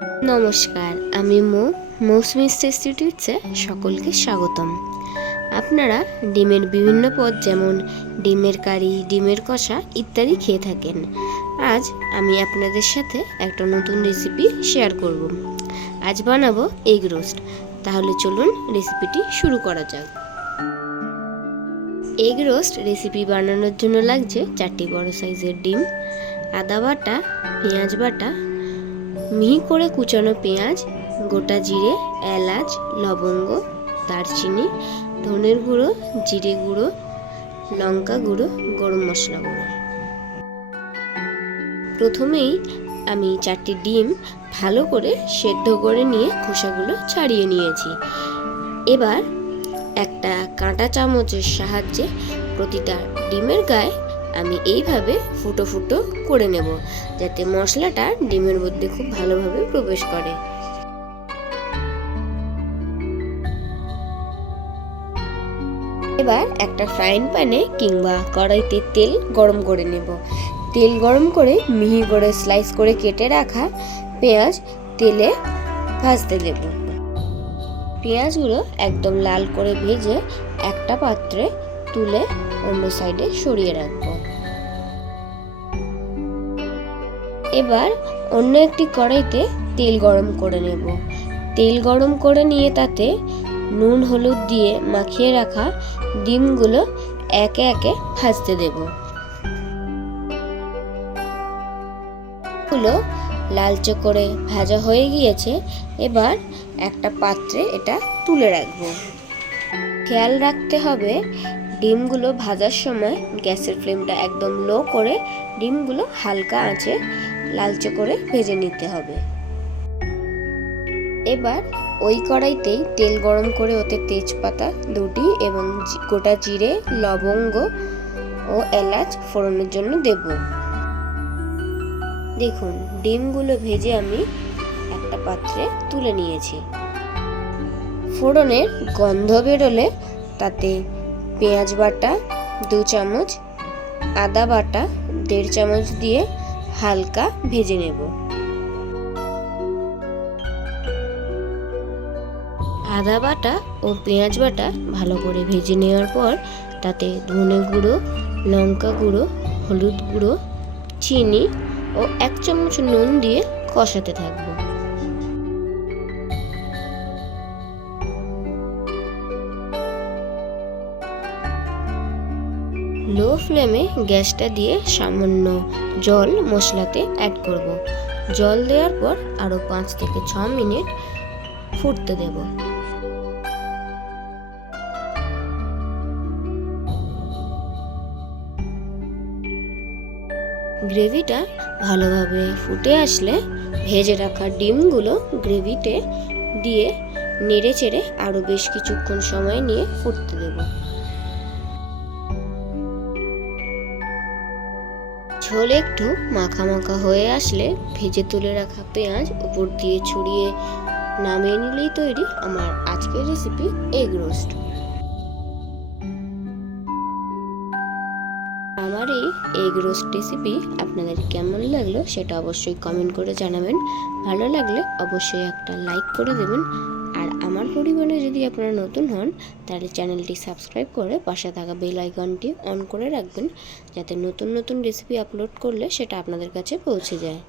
নমস্কার, আমি মৌসুমি টেস্টি টিপসে সকলকে স্বাগতম। আপনারা ডিমের বিভিন্ন পদ যেমন ডিমের কারি, ডিমের কষা ইত্যাদি খেয়ে থাকেন। আজ আমি আপনাদের সাথে একটা নতুন রেসিপি শেয়ার করব। আজ বানাবো এগ রোস্ট। তাহলে চলুন রেসিপিটি শুরু করা যাক। এগ রোস্ট রেসিপি বানানোর জন্য লাগছে 4টি বড় সাইজের ডিম, আদা বাটা, পেঁয়াজ বাটা, মিহি করে কুচানো পেঁয়াজ, গোটা জিরে, এলাচ, লবঙ্গ, দারচিনি, ধনের গুঁড়ো, জিরে গুঁড়ো, লঙ্কা গুঁড়ো, গরম মশলা গুঁড়ো। প্রথমেই আমি 4টি ডিম ভালো করে সেদ্ধ করে নিয়ে খোসাগুলো ছাড়িয়ে নিয়েছি। এবার একটা কাঁটা চামচের সাহায্যে প্রতিটা ডিমের গায়ে আমি এইভাবে ফুটো ফুটো করে নেব, যাতে মশলাটা ডিমের মধ্যে খুব ভালোভাবে প্রবেশ করে। এবার একটা ফ্রাইং প্যানে কিংবা কড়াইতে তেল গরম করে নেব। তেল গরম করে মিহি করে স্লাইস করে কেটে রাখা পেঁয়াজ তেলে ভাজতে দেব। পেঁয়াজগুলো একদম লাল করে ভেজে একটা পাত্রে তুলে অন্য সাইডে সরিয়ে রাখবো। এবার অন্য একটি কড়াইতে তেল গরম করে নেব। তেল গরম করে নিয়ে তাতে নুন হলুদ দিয়ে মাখিয়ে রাখা ডিমগুলো একে একে ভাজতে দেব। গুলো লালচে করে ভাজা হয়ে গিয়েছে। এবার একটা পাত্রে এটা তুলে রাখবো। খেয়াল রাখতে হবে ডিমগুলো ভাজার সময় গ্যাসের ফ্লেমটা একদম লো করে ডিমগুলো হালকা আঁচে লালচে করে ভেজে নিতে হবে। এবার ওই কড়াইতেই তেল গরম করে ওতে তেজপাতা 2টি এবং গোটা জিরে, লবঙ্গ ও এলাচ ফোড়নের জন্য দেব। দেখুন, ডিমগুলো ভেজে আমি একটা পাত্রে তুলে নিয়েছি। ফোড়নের গন্ধ বেরোলে তাতে পেঁয়াজ বাটা 2 চামচ, আদা বাটা 1.5 চামচ দিয়ে হালকা ভেজে নেব। আদা বাটা ও পেঁয়াজ বাটা ভালো করে ভেজে নেওয়ার পর তাতে ধনে গুঁড়ো, লঙ্কা গুঁড়ো, হলুদ গুঁড়ো, চিনি ও 1 চামচ নুন দিয়ে কষাতে থাকবো। লো ফ্লেমে গ্যাসটা দিয়ে সামান্য জল মশলাতে অ্যাড করব। জল দেওয়ার পর আরও 5 থেকে 6 মিনিট ফুটতে দেব। গ্রেভিটা ভালোভাবে ফুটে আসলে ভেজে রাখা ডিমগুলো গ্রেভিতে দিয়ে নেড়ে চেড়ে আরও বেশ কিছুক্ষণ সময় নিয়ে ফুটতে দেব। ঝোল একটু মাখা মাখা হয়ে আসলে ভেজে তুলে রাখা পেঁয়াজ উপর দিয়ে ছড়িয়ে নামিয়ে নিলেই তৈরি আমার আজকের রেসিপি এগ রোস্ট। আমার এই এগ রোস্ট রেসিপি আপনাদের কেমন লাগলো সেটা অবশ্যই কমেন্ট করে জানাবেন। ভালো লাগলে অবশ্যই একটা লাইক করে দেবেন। আর আমার পরিবারে যদি আপনারা নতুন হন তাহলে চ্যানেলটি সাবস্ক্রাইব করে পাশে থাকা বেল আইকনটি অন করে রাখবেন, যাতে নতুন নতুন রেসিপি আপলোড করলে সেটা আপনাদের কাছে পৌঁছে যায়।